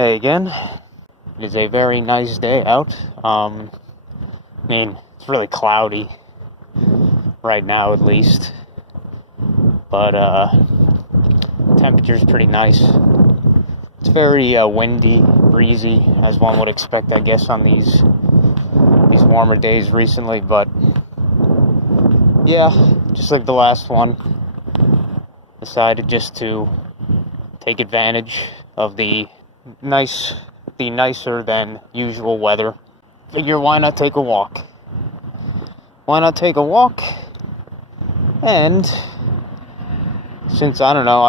Hey again. It is a very nice day out. It's really cloudy right now at least. But temperature's pretty nice. It's very windy, breezy, as one would expect, I guess, on these warmer days recently, but yeah, just like the last one, decided just to take advantage of the nicer than usual weather. Figure, why not take a walk? And since, I don't know,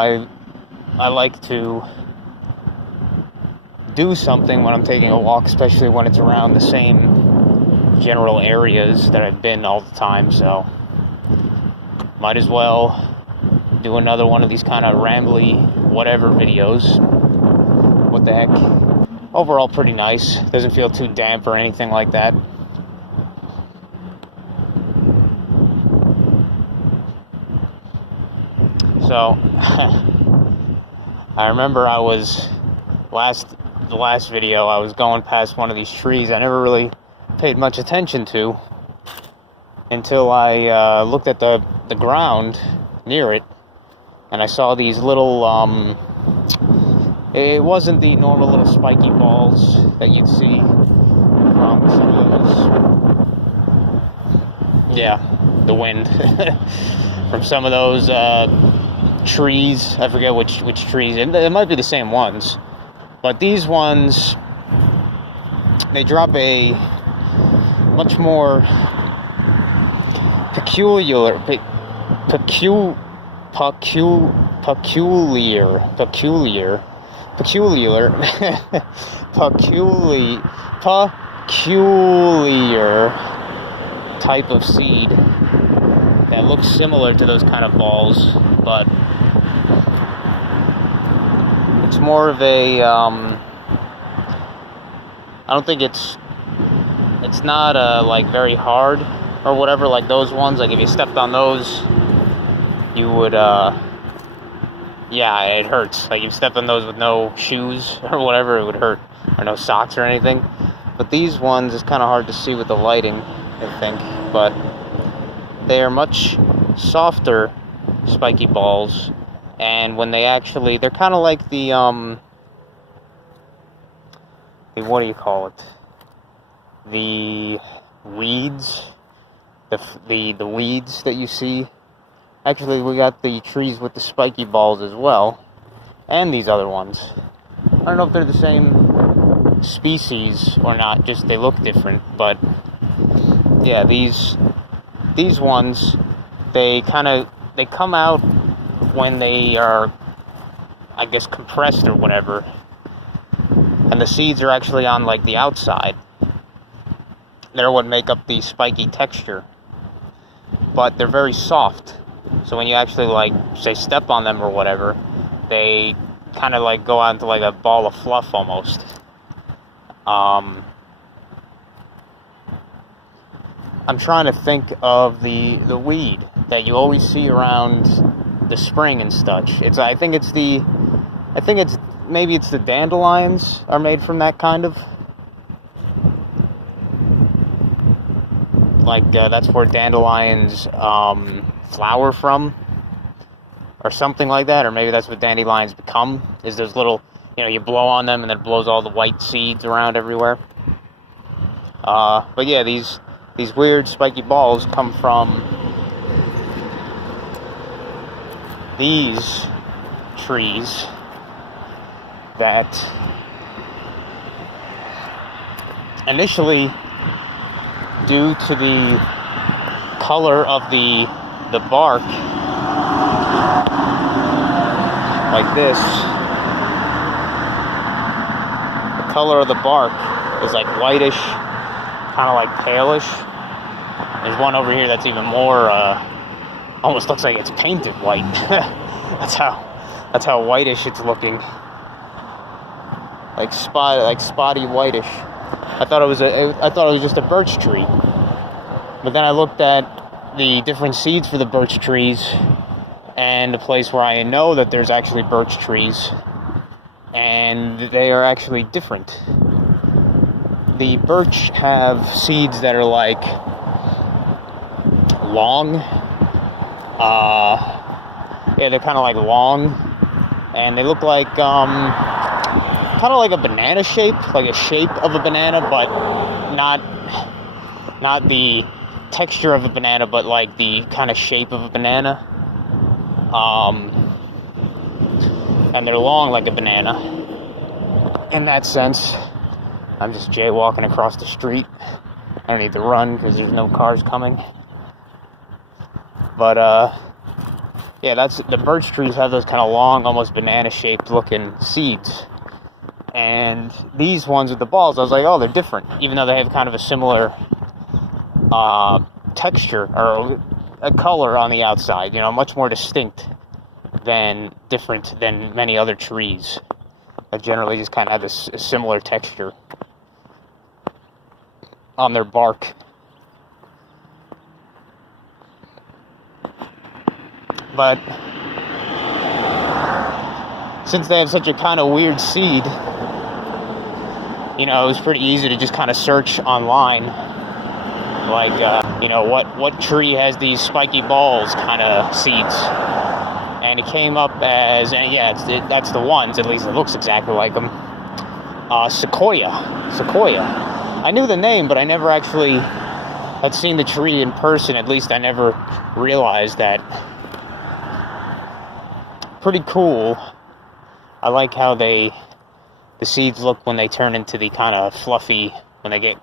I like to do something when I'm taking a walk, especially when it's around the same general areas that I've been all the time, so might as well do another one of these kind of rambly whatever videos. What the heck? Overall pretty nice. Doesn't feel too damp or anything like that. So I remember the last video I was going past one of these trees I never really paid much attention to until I looked at the ground near it, and I saw these little it wasn't the normal little spiky balls that you'd see from some of those, the wind, from some of those trees. I forget which trees, and it might be the same ones, but these ones, they drop a much more peculiar type of seed that looks similar to those kind of balls, but it's more of a I don't think it's not like very hard or whatever, like those ones. Like if you stepped on those, you would it hurts. Like if you stepped on those with no shoes or whatever, it would hurt, or no socks or anything. But these ones, it's kind of hard to see with the lighting, I think, but they are much softer spiky balls, and when they're kind of like the what do you call it? The weeds, the weeds that you see. Actually, we got the trees with the spiky balls as well, and these other ones. I don't know if they're the same species or not, just they look different, but yeah, these ones, they come out when they are, I guess, compressed or whatever, and the seeds are actually on like the outside. They're what make up the spiky texture, but they're very soft. So when you actually, like, say, step on them or whatever, they kind of like go out into like a ball of fluff almost. I'm trying to think of the weed that you always see around the spring and such. Maybe it's the dandelions are made from that kind of. Like that's where dandelions flower from, or something like that, or maybe that's what dandelions become, is those little, you blow on them and then it blows all the white seeds around everywhere. But yeah, these weird spiky balls come from these trees that initially, due to the color of the bark, like this, the color of the bark is like whitish, kind of like palish. There's one over here that's even more, almost looks like it's painted white. That's how whitish it's looking, like spotty whitish. I thought it was just a birch tree, but then I looked at the different seeds for the birch trees, and a place where I know that there's actually birch trees, and they are actually different. The birch have seeds that are like long. Yeah, they're kind of like long, and they look like kind of like a banana shape, like a shape of a banana, but not the texture of a banana, but like the kind of shape of a banana. And they're long like a banana. In that sense, I'm just jaywalking across the street. I don't need to run because there's no cars coming. But yeah, that's the birch trees have those kind of long, almost banana-shaped looking seeds. And these ones with the balls, I was like, oh, they're different, even though they have kind of a similar texture or a color on the outside, much more distinct different than many other trees that generally just kind of have a similar texture on their bark. But since they have such a kind of weird seed, it was pretty easy to just kind of search online, like, what tree has these spiky balls kind of seeds. And it came up as, and yeah, that's the ones, at least it looks exactly like them. Sequoia. I knew the name, but I never actually had seen the tree in person. At least I never realized that. Pretty cool. I like how the seeds look when they turn into the kind of fluffy, when they get,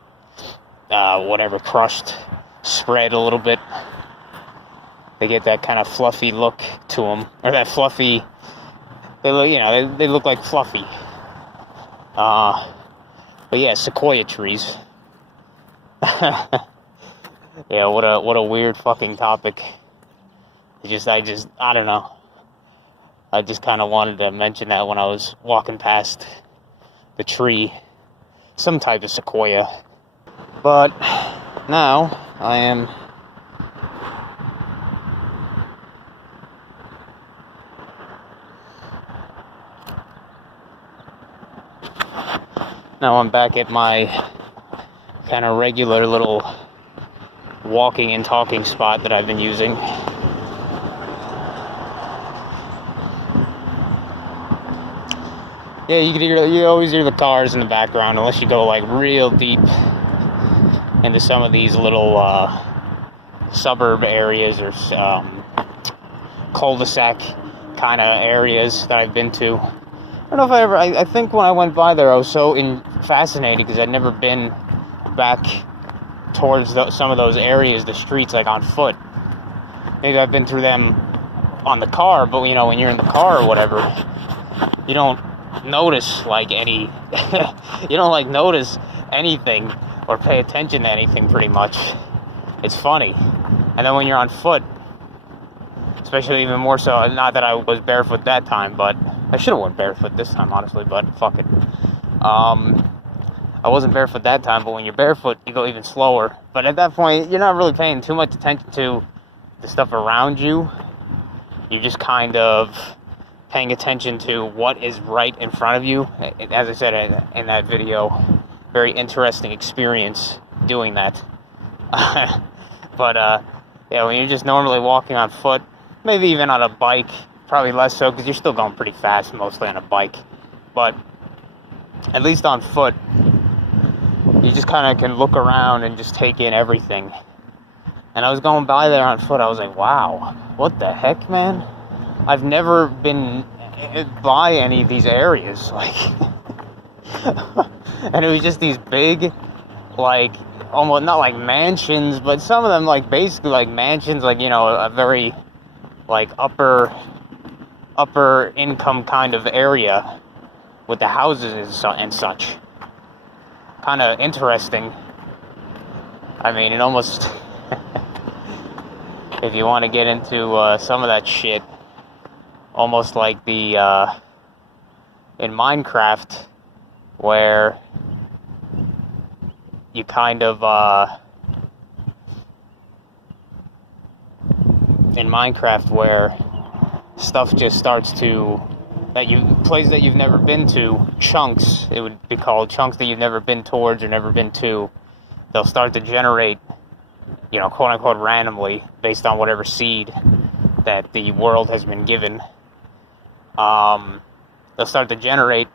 crushed, spread a little bit. They get that kind of fluffy look to them, or that fluffy. They look, they look like fluffy. But yeah, sequoia trees. Yeah, what a weird fucking topic. I don't know. I just kind of wanted to mention that when I was walking past the tree, some type of sequoia. But now I am. Now I'm back at my kind of regular little walking and talking spot that I've been using. Yeah, you always hear the cars in the background unless you go like real deep into some of these little suburb areas or cul-de-sac kind of areas that I've been to. I don't know if I think when I went by there I was so fascinated because I'd never been back towards some of those areas, the streets, like on foot. Maybe I've been through them on the car, but when you're in the car or whatever, you don't notice like you don't like notice anything or pay attention to anything pretty much. It's funny. And then when you're on foot, especially even more so, not that I was barefoot that time, but I should have went barefoot this time, honestly, but fuck it. I wasn't barefoot that time, but when you're barefoot, you go even slower. But at that point, you're not really paying too much attention to the stuff around you. You're just kind of paying attention to what is right in front of you. As I said in that video, very interesting experience doing that. But, yeah, when you're just normally walking on foot, maybe even on a bike, probably less so because you're still going pretty fast mostly on a bike. But at least on foot, you just kind of can look around and just take in everything. And I was going by there on foot, I was like, wow, what the heck, man? I've never been by any of these areas, like, and it was just these big, like, almost not like mansions, but some of them like basically like mansions, like, a very like upper income kind of area with the houses and such. Kind of interesting. I mean, it almost if you want to get into some of that shit, almost like the in Minecraft, where you kind of in Minecraft where stuff just starts to places that you've never been to, chunks, it would be called, chunks that you've never been towards or never been to, they'll start to generate, quote unquote, randomly, based on whatever seed that the world has been given. They'll start to generate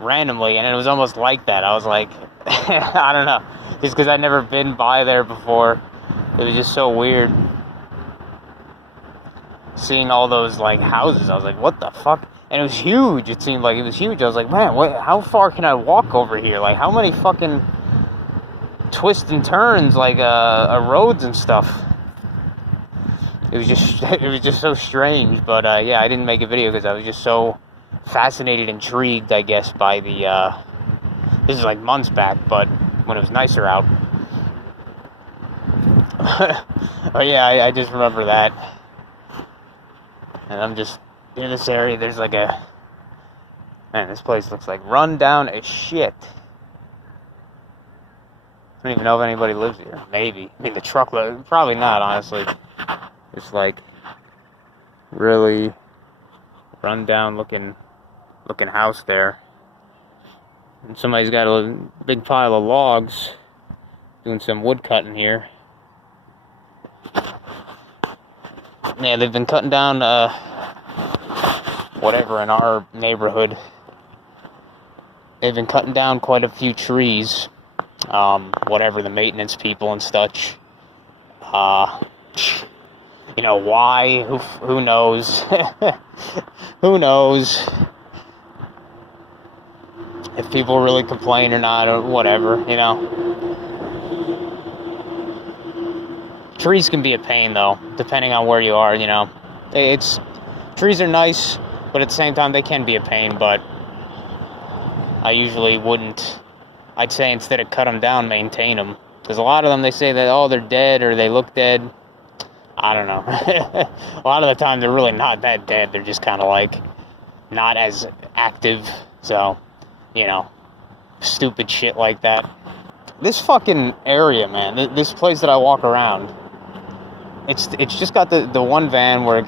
randomly, and it was almost like that. I was like, I don't know, just because I'd never been by there before, it was just so weird seeing all those like houses. I was like, what the fuck? And it was huge. It seemed like it was huge. I was like, man, how far can I walk over here? Like, how many fucking twists and turns, like roads and stuff? It was just so strange. But yeah, I didn't make a video because I was just so fascinated, intrigued, I guess, by the this is like months back, but when it was nicer out. But yeah, I just remember that. And I'm just in this area. There's like man, this place looks like run down as shit. I don't even know if anybody lives here. Maybe. I mean, the truckload, probably not, honestly. It's like really run down looking house there. And somebody's got a big pile of logs doing some wood cutting here. Yeah, they've been cutting down whatever in our neighborhood. They've been cutting down quite a few trees. Whatever, the maintenance people and such. Why? Who knows? Who knows? If people really complain or not, or whatever, Trees can be a pain, though, depending on where you are, Trees are nice, but at the same time, they can be a pain, but I usually wouldn't. I'd say instead of cut them down, maintain them. Because a lot of them, they say that, they're dead, or they look dead. I don't know. A lot of the time, they're really not that dead. They're just kind of, like, not as active. So, stupid shit like that. This fucking area, man, this place that I walk around, it's just got the one van where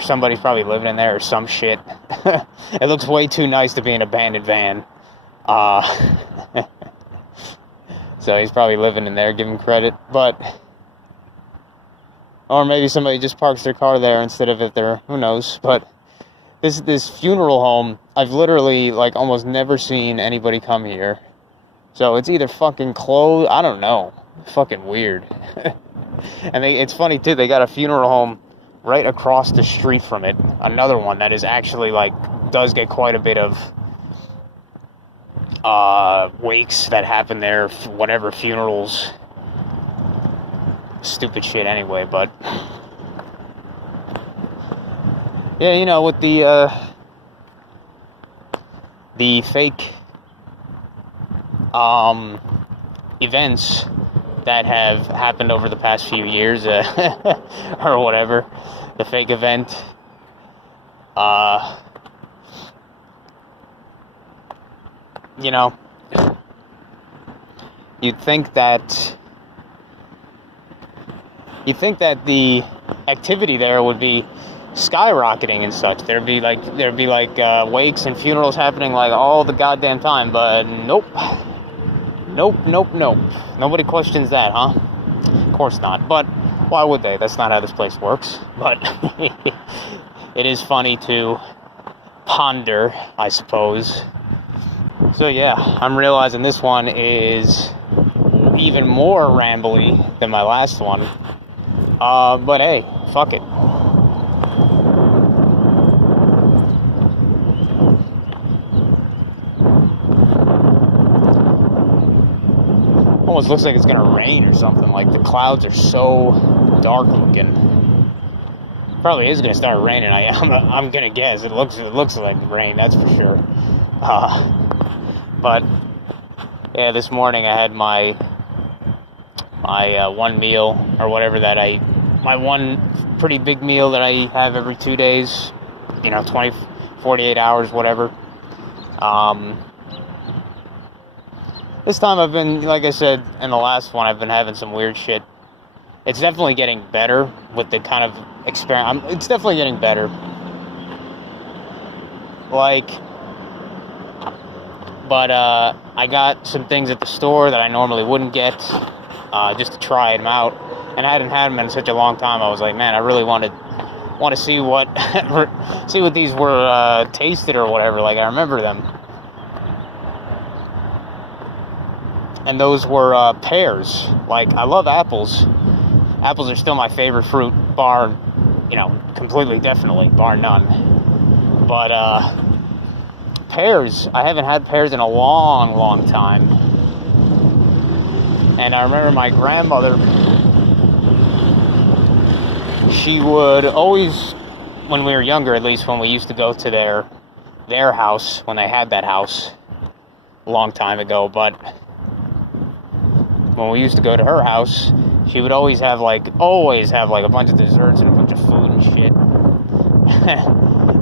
somebody's probably living in there or some shit. It looks way too nice to be an abandoned van. So he's probably living in there, give him credit. Or maybe somebody just parks their car there instead of it there, who knows. But this funeral home, I've literally, like, almost never seen anybody come here. So it's either fucking closed, I don't know. Fucking weird. And it's funny, too, they got a funeral home right across the street from it. Another one that is actually, like, does get quite a bit of wakes that happen there, whatever, funerals. Stupid shit anyway, but yeah, with the fake events that have happened over the past few years, or whatever, the fake event, you'd think that the activity there would be skyrocketing and such. There'd be like wakes and funerals happening like all the goddamn time, but nope. Nobody questions that, huh? Of course not. But why would they? That's not how this place works. But it is funny to ponder, I suppose. So yeah, I'm realizing this one is even more rambly than my last one. But hey, fuck it. Almost looks like it's gonna rain or something. Like, the clouds are so dark looking. Probably is gonna start raining. I'm gonna guess. It looks like rain, that's for sure. But yeah, this morning I had my one meal or whatever my one pretty big meal that I have every 2 days, 48 hours, whatever. This time I've been, like I said in the last one, I've been having some weird shit. It's definitely getting better with the kind of experiment. It's definitely getting better. like, but I got some things at the store that I normally wouldn't get, just to try them out, and I hadn't had them in such a long time. I was like, man, I really want to see what see what these were tasted or whatever. Like, I remember them, and those were pears. Like, I love apples. Apples are still my favorite fruit, bar, completely, definitely, bar none. But pears, I haven't had pears in a long, long time. And I remember my grandmother, she would always, when we were younger, at least, when we used to go to their house, when they had that house a long time ago, but when we used to go to her house, she would always have a bunch of desserts and a bunch of food and shit.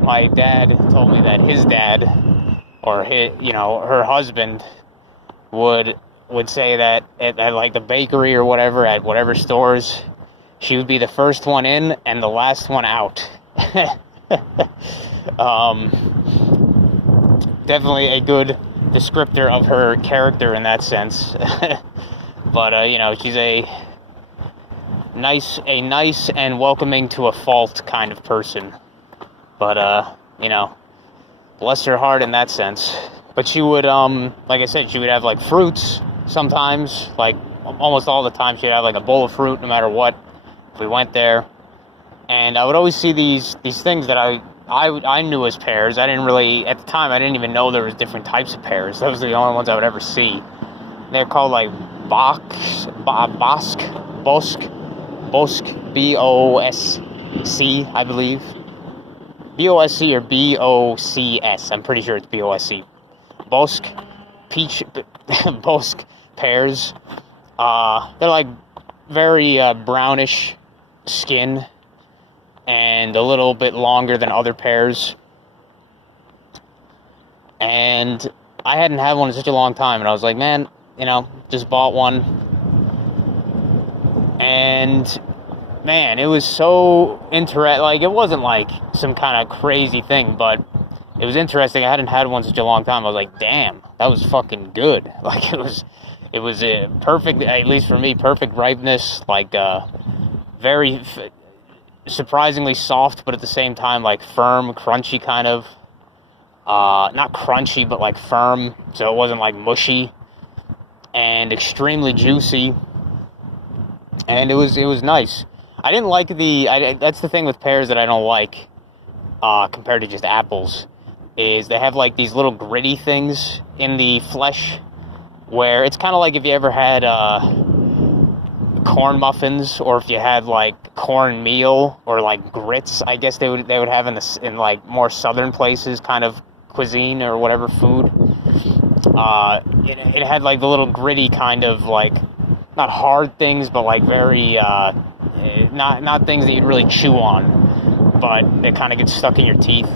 My dad told me that his dad, or her husband, would say that at like the bakery or whatever, at whatever stores, she would be the first one in and the last one out. Definitely a good descriptor of her character in that sense. But she's a nice and welcoming to a fault kind of person. But bless her heart in that sense. But she would, like I said, she would have like fruits sometimes, like almost all the time. She'd have like a bowl of fruit no matter what, if we went there. And I would always see these things that I knew as pears. I didn't really, at the time, I didn't even know there was different types of pears. Those were the only ones I would ever see. They're called like Bosc, B-O-S-C, I believe. B-O-S-C or B-O-C-S. I'm pretty sure it's B-O-S-C. Bosc pears. They're like very brownish skin and a little bit longer than other pears. And I hadn't had one in such a long time, and I was like, man, just bought one. And man, it was so interesting. Like, it wasn't like some kind of crazy thing, but it was interesting. I hadn't had one in such a long time. I was like, damn, that was fucking good. Like, it was a perfect, at least for me, perfect ripeness. Like, very surprisingly soft, but at the same time, like, firm, crunchy kind of. Not crunchy, but like firm, so it wasn't like mushy, and extremely juicy. And it was nice. I didn't like that's the thing with pears that I don't like, compared to just apples, is they have like these little gritty things in the flesh, where it's kind of like if you ever had corn muffins, or if you had like corn meal, or like grits, I guess they would have in like more southern places, kind of cuisine or whatever food. It had like the little gritty kind of, like, not hard things, but like very not things that you'd really chew on, but they kind of get stuck in your teeth.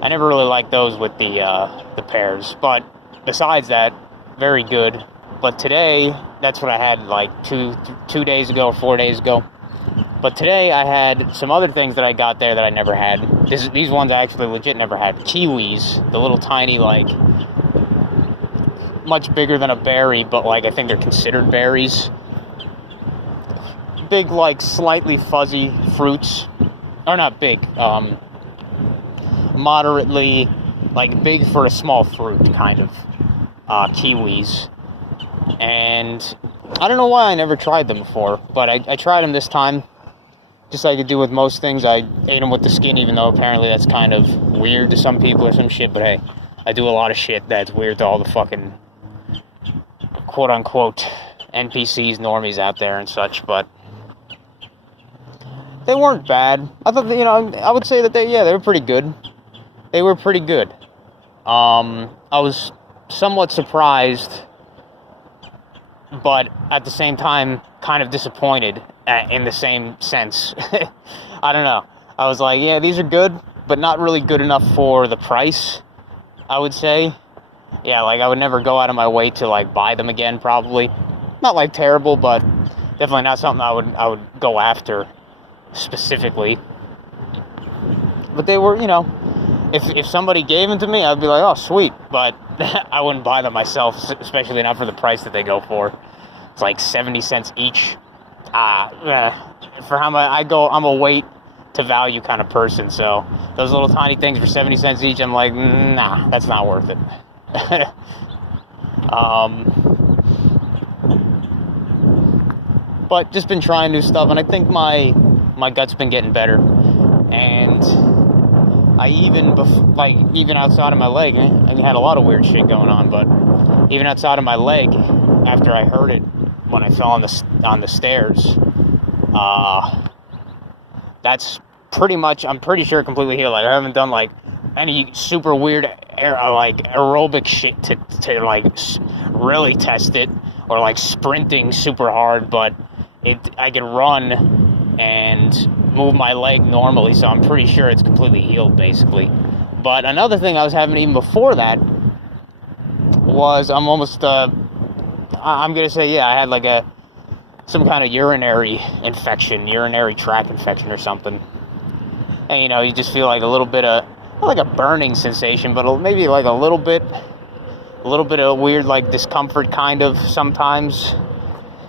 I never really liked those with the pears, but besides that, very good. But today, that's what I had like 2 days ago or 4 days ago. But today I had some other things that I got there that I never had. These ones I actually legit never had. Kiwis, the little tiny, like, much bigger than a berry, but like I think they're considered berries. Big, like, slightly fuzzy fruits. Or not big, moderately, like, big for a small fruit, kind of, kiwis. And I don't know why I never tried them before, but I tried them this time. Just like I do with most things, I ate them with the skin, even though apparently that's kind of weird to some people or some shit. But hey, I do a lot of shit that's weird to all the fucking quote-unquote NPCs, normies out there and such. But they weren't bad. I thought that, I would say that they were pretty good. They were pretty good. I was somewhat surprised, but at the same time, kind of disappointed in the same sense. I don't know. I was like, yeah, these are good, but not really good enough for the price, I would say. Yeah, like, I would never go out of my way to, like, buy them again, probably. Not, like, terrible, but definitely not something I would go after specifically. But they were, if somebody gave them to me, I'd be like, oh, sweet. But I wouldn't buy them myself, especially not for the price that they go for. It's like 70 cents each. For how much I'm a weight to value kind of person. So those little tiny things for 70 cents each, I'm like, nah, that's not worth it. But just been trying new stuff, and I think my gut's been getting better. And I even outside of my leg, I had a lot of weird shit going on, but even outside of my leg, after I heard it when I fell on the stairs, that's pretty much, I'm pretty sure, completely healed. Like, I haven't done like any super weird like aerobic shit to like really test it, or like sprinting super hard, but I can run and move my leg normally, so I'm pretty sure it's completely healed, basically. But another thing I was having even before that was I'm gonna say, yeah, I had like some kind of urinary tract infection or something. And you just feel like a little bit of, not like a burning sensation, but maybe like a little bit of weird like discomfort kind of sometimes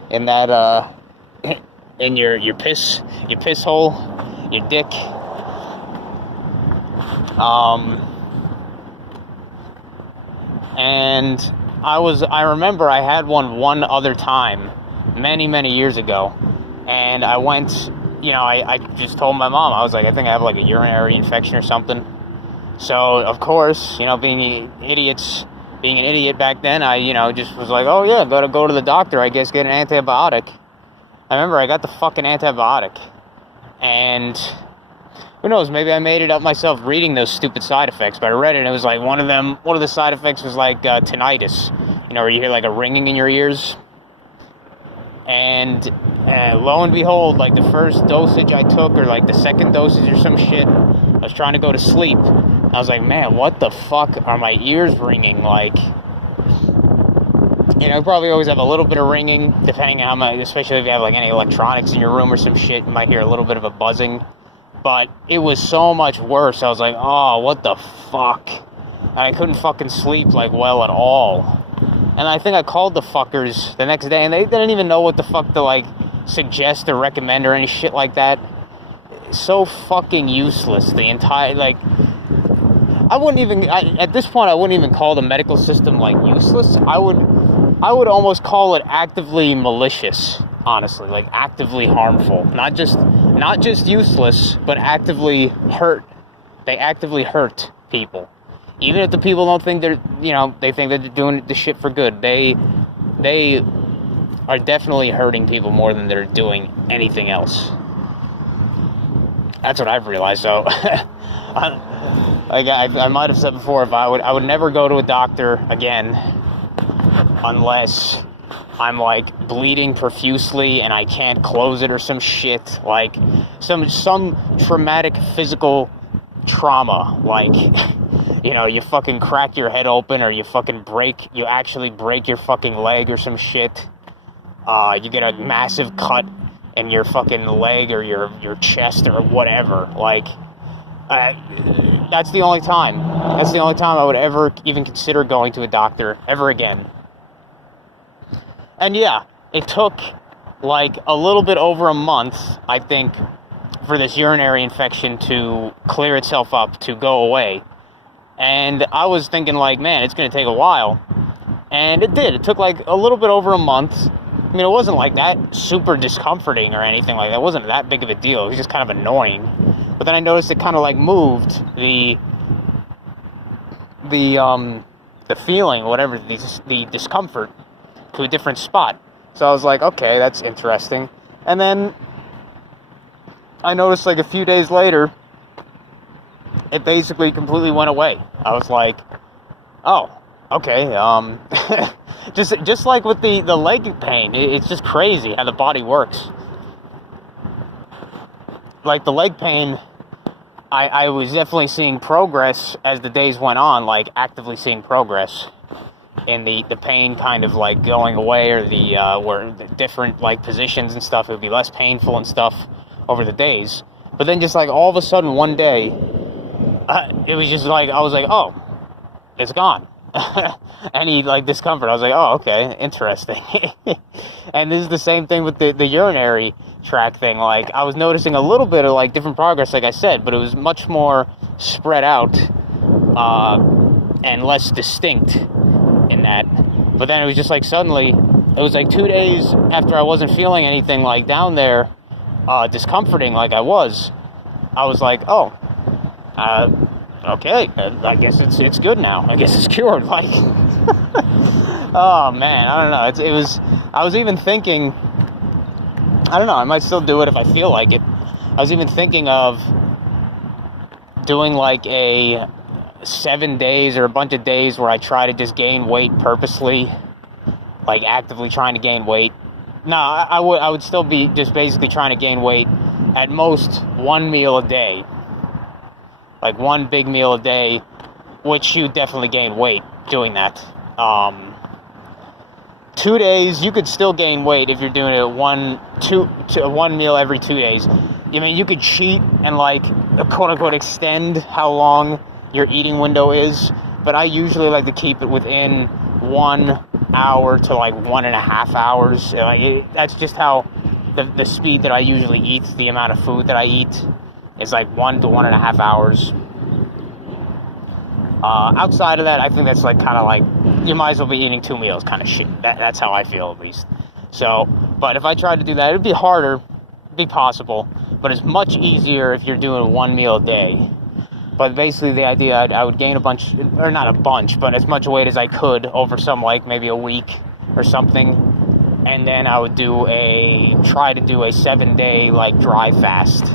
in that in your piss hole, your dick. And I remember I had one other time many years ago, and I went, I just told my mom, I was like, I think I have like a urinary infection or something. So of course, being an idiot back then, I just was like, oh yeah, gotta go to the doctor, I guess, get an antibiotic. I remember I got the fucking antibiotic, and who knows, maybe I made it up myself reading those stupid side effects, but I read it and it was like one of the side effects was like tinnitus, where you hear like a ringing in your ears. And lo and behold, like the first dosage I took, or like the second dosage or some shit, I was trying to go to sleep. I was like, man, what the fuck are my ears ringing? Like, you probably always have a little bit of ringing, depending on how much, especially if you have like any electronics in your room or some shit, you might hear a little bit of a buzzing. But it was so much worse. I was like, oh, what the fuck? And I couldn't fucking sleep like well at all. And I think I called the fuckers the next day, and they didn't even know what the fuck to like suggest or recommend or any shit like that. So fucking useless. The entire, like, at this point I wouldn't even call the medical system like useless. I would almost call it actively malicious, honestly, like actively harmful. Not just useless, but actively hurt. They actively hurt people. Even if the people don't think they're, they think that they're doing the shit for good, they are definitely hurting people more than they're doing anything else. That's what I've realized. So, I might have said before, if I would never go to a doctor again unless I'm like bleeding profusely and I can't close it or some shit, like some traumatic physical trauma, like you fucking crack your head open, or you actually break your fucking leg or some shit. You get a massive cut in your fucking leg or your chest or whatever. Like, that's the only time I would ever even consider going to a doctor ever again. And yeah, it took like a little bit over a month, I think, for this urinary infection to clear itself up, to go away. And I was thinking like, man, it's going to take a while. And it did. It took like a little bit over a month. I mean, it wasn't like that super discomforting or anything like that. It wasn't that big of a deal. It was just kind of annoying. But then I noticed it kind of like moved the feeling, whatever, the discomfort to a different spot. So I was like, okay, that's interesting. And then I noticed like a few days later, it basically completely went away. I was like, oh, okay. Just like with the leg pain, it's just crazy how the body works. Like the leg pain, I was definitely seeing progress as the days went on, like actively seeing progress in the pain kind of like going away, or where the different like positions and stuff, it would be less painful and stuff over the days. But then just like all of a sudden one day, it was just like, I was like, oh, it's gone. Any like discomfort. I was like, oh, okay, interesting. And this is the same thing with the urinary tract thing. Like, I was noticing a little bit of like different progress, like I said, but it was much more spread out and less distinct in that. But then it was just like suddenly, it was like 2 days after I wasn't feeling anything like down there discomforting like I was like, oh, okay, I guess it's good now. I guess it's cured. Like, oh man, I don't know. It was. I was even thinking. I don't know. I might still do it if I feel like it. I was even thinking of doing like a 7 days or a bunch of days where I try to just gain weight purposely, like actively trying to gain weight. No, I would still be just basically trying to gain weight. At most one meal a day. Like one big meal a day, which you definitely gain weight doing that. 2 days, you could still gain weight if you're doing it one meal every 2 days. I mean, you could cheat and like quote unquote extend how long your eating window is, but I usually like to keep it within 1 hour to like 1.5 hours. Like that's just how the speed that I usually eat, the amount of food that I eat is like 1 to 1.5 hours. Outside of that, I think that's like kind of like you might as well be eating 2 meals kind of shit. That's how I feel, at least. So, but if I tried to do that, it'd be harder, it'd be possible, but it's much easier if you're doing 1 meal a day. But basically the idea, I would gain a bunch, or not a bunch, but as much weight as I could over some like maybe a week or something. And then I would try to do a 7-day like dry fast,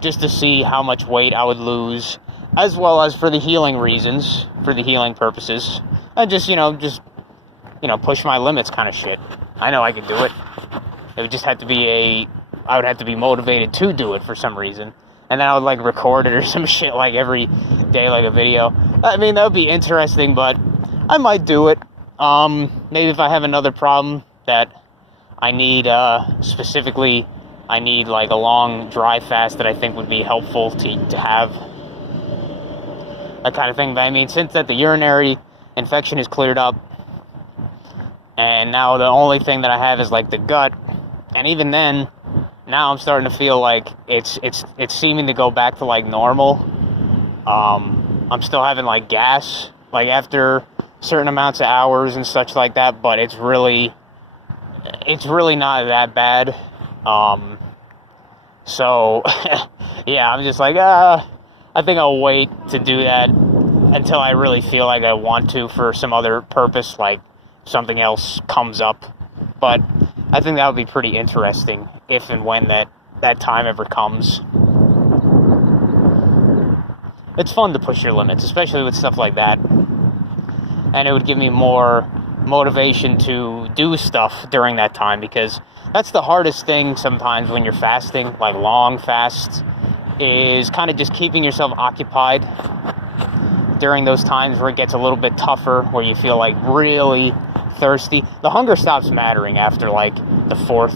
just to see how much weight I would lose, as well as for the healing reasons, for the healing purposes, and just push my limits kind of shit. I know I could do it. It would just have to be I would have to be motivated to do it for some reason. And then I would like record it or some shit like every day, like a video. I mean, that would be interesting, but I might do it. Maybe if I have another problem that I need, specifically, I need like a long dry fast that I think would be helpful to have. That kind of thing. But I mean, since that the urinary infection is cleared up, and now the only thing that I have is like the gut, and even then, now I'm starting to feel like it's seeming to go back to like normal. I'm still having like gas, like after certain amounts of hours and such like that, but it's really not that bad. So yeah, I'm just like, I think I'll wait to do that until I really feel like I want to for some other purpose, like something else comes up. But I think that would be pretty interesting if and when that time ever comes. It's fun to push your limits, especially with stuff like that. And it would give me more motivation to do stuff during that time, because that's the hardest thing sometimes when you're fasting, like long fasts, is kind of just keeping yourself occupied during those times where it gets a little bit tougher, where you feel like really thirsty. The hunger stops mattering after like the fourth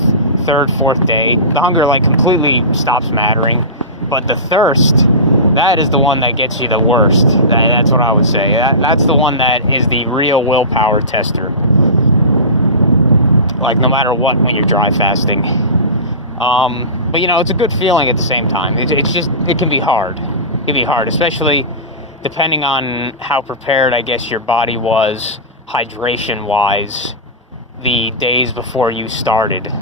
day. The hunger like completely stops mattering, but the thirst, that is the one that gets you the worst. That's what I would say. That's the one that is the real willpower tester. Like no matter what, when you're dry fasting. But it's a good feeling at the same time. It can be hard. It can be hard, especially depending on how prepared, I guess, your body was hydration-wise the days before you started.